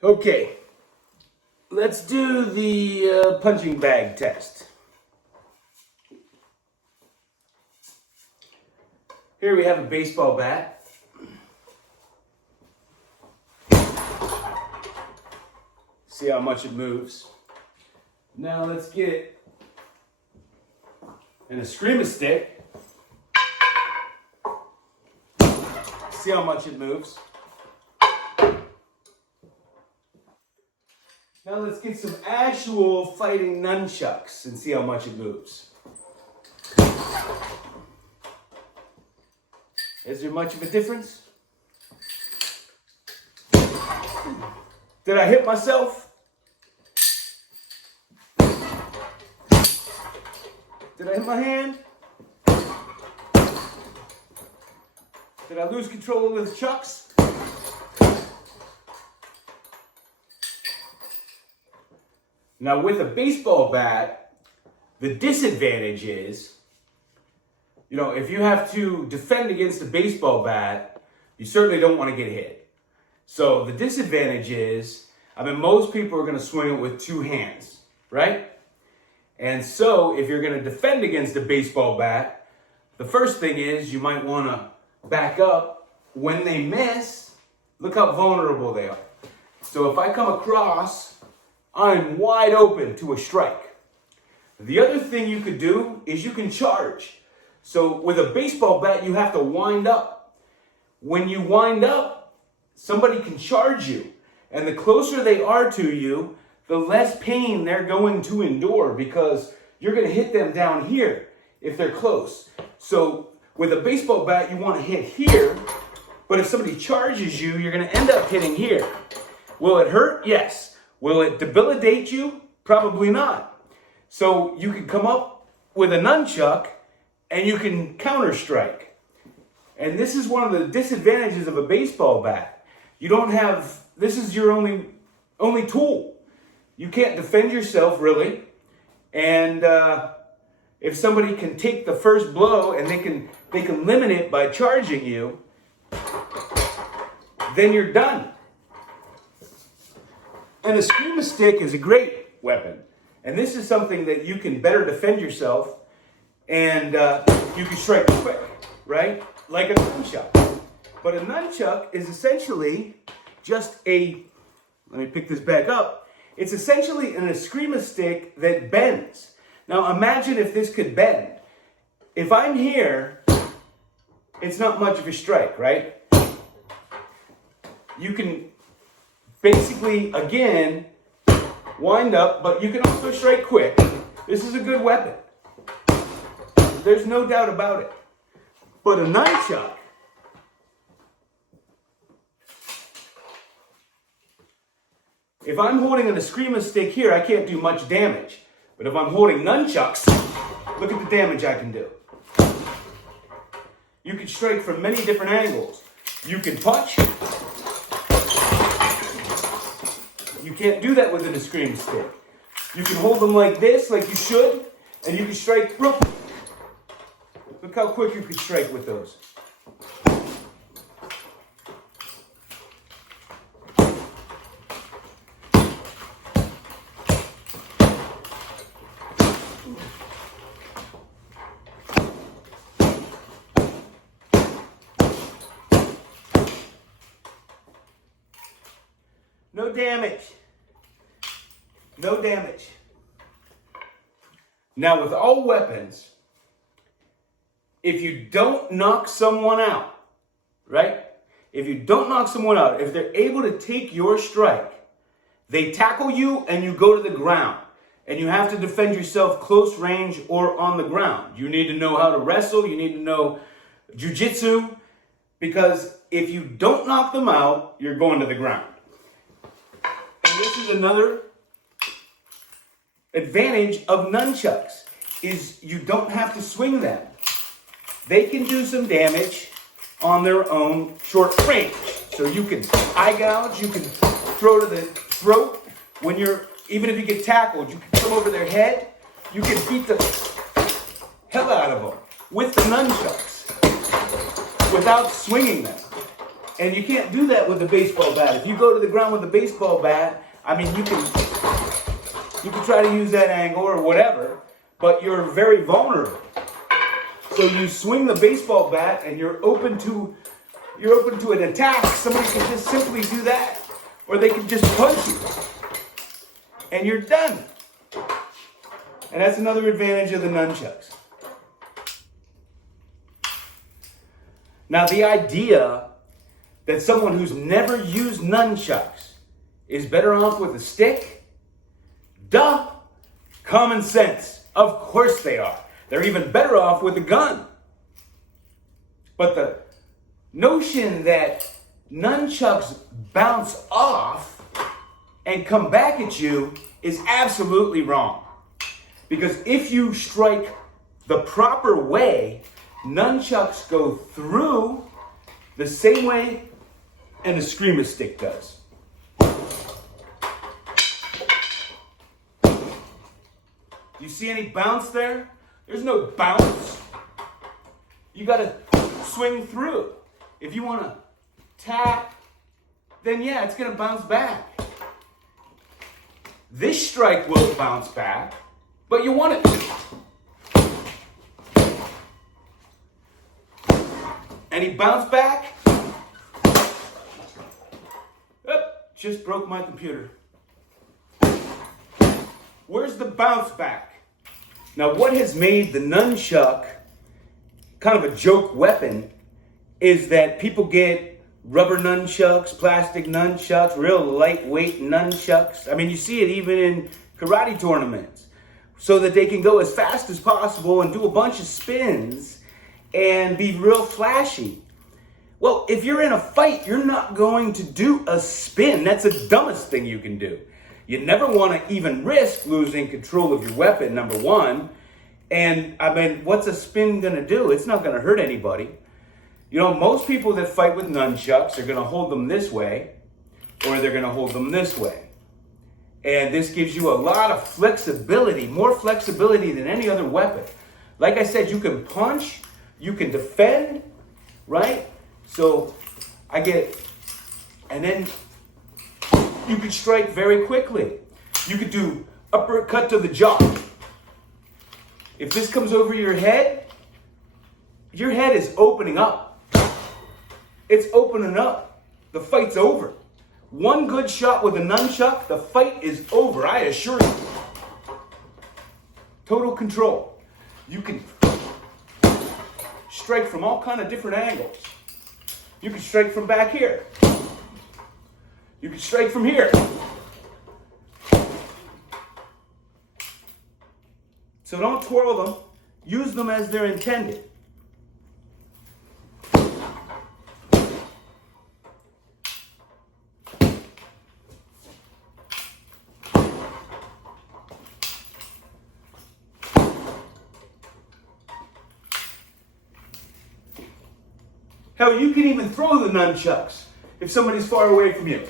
Okay, let's do the punching bag test. Here we have a baseball bat. See how much it moves. Now let's get an eskrima stick. See how much it moves. Now let's get some actual fighting nunchucks and see how much it moves. Is there much of a difference? Did I hit myself? Did I hit my hand? Did I lose control of the chucks? Now with a baseball bat, the disadvantage is, if you have to defend against a baseball bat, you certainly don't want to get hit. So the disadvantage is, most people are going to swing it with two hands, right? And so if you're going to defend against a baseball bat, the first thing is you might want to back up. When they miss, look how vulnerable they are. So if I come across, I'm wide open to a strike. The other thing you could do is you can charge. So with a baseball bat, you have to wind up. When you wind up, somebody can charge you. And the closer they are to you, the less pain they're going to endure because you're going to hit them down here if they're close. So with a baseball bat, you want to hit here. But if somebody charges you, you're going to end up hitting here. Will it hurt? Yes. Will it debilitate you? Probably not. So you can come up with a nunchuck and you can counter strike. And this is one of the disadvantages of a baseball bat. You don't have, this is your only tool. You can't defend yourself really. And if somebody can take the first blow and they can limit it by charging you, then you're done. And a eskrima stick is a great weapon. And this is something that you can better defend yourself and you can strike quick, right? Like a nunchuck. But a nunchuck is essentially just let me pick this back up. It's essentially an eskrima stick that bends. Now imagine if this could bend. If I'm here, it's not much of a strike, right? You can basically, again, wind up, but you can also strike quick. This is a good weapon. There's no doubt about it. But a nunchuck, if I'm holding an eskrima stick here, I can't do much damage. But if I'm holding nunchucks, look at the damage I can do. You can strike from many different angles. You can punch. You can't do that with an eskrima stick. You can hold them like this, like you should, and you can strike. Look how quick you can strike with those. No damage. No damage. Now with all weapons, if you don't knock someone out, right? If you don't knock someone out, if they're able to take your strike, they tackle you and you go to the ground. And you have to defend yourself close range or on the ground. You need to know how to wrestle. You need to know jiu-jitsu. Because if you don't knock them out, you're going to the ground. This is another advantage of nunchucks, is you don't have to swing them. They can do some damage on their own short range. So you can eye gouge, you can throw to the throat. Even if you get tackled, you can come over their head. You can beat the hell out of them with the nunchucks without swinging them. And you can't do that with a baseball bat. If you go to the ground with a baseball bat, I mean, you can try to use that angle or whatever, but you're very vulnerable. So you swing the baseball bat and you're open to an attack. Somebody can just simply do that, or they can just punch you, and you're done. And that's another advantage of the nunchucks. Now, the idea that someone who's never used nunchucks is better off with a stick? Duh! Common sense. Of course they are. They're even better off with a gun. But the notion that nunchucks bounce off and come back at you is absolutely wrong. Because if you strike the proper way, nunchucks go through the same way and a screamer stick does. You see any bounce there? There's no bounce. You gotta swing through. If you wanna tap, then yeah, it's gonna bounce back. This strike will bounce back, but you want it to. Any bounce back? Oop, just broke my computer. Where's the bounce back? Now, what has made the nunchuck kind of a joke weapon is that people get rubber nunchucks, plastic nunchucks, real lightweight nunchucks. I mean, you see it even in karate tournaments, so that they can go as fast as possible and do a bunch of spins and be real flashy. Well, if you're in a fight, you're not going to do a spin. That's the dumbest thing you can do. You never want to even risk losing control of your weapon, number one. And I mean, what's a spin going to do? It's not going to hurt anybody. You know, most people that fight with nunchucks are going to hold them this way, or they're going to hold them this way. And this gives you a lot of flexibility, more flexibility than any other weapon. Like I said, you can punch, you can defend, right? So and then you can strike very quickly. You could do uppercut to the jaw. If this comes over your head is opening up. It's opening up. The fight's over. One good shot with a nunchuck, the fight is over, I assure you. Total control. You can strike from all kind of different angles. You can strike from back here. You can strike from here. So don't twirl them. Use them as they're intended. Hell, you can even throw the nunchucks if somebody's far away from you.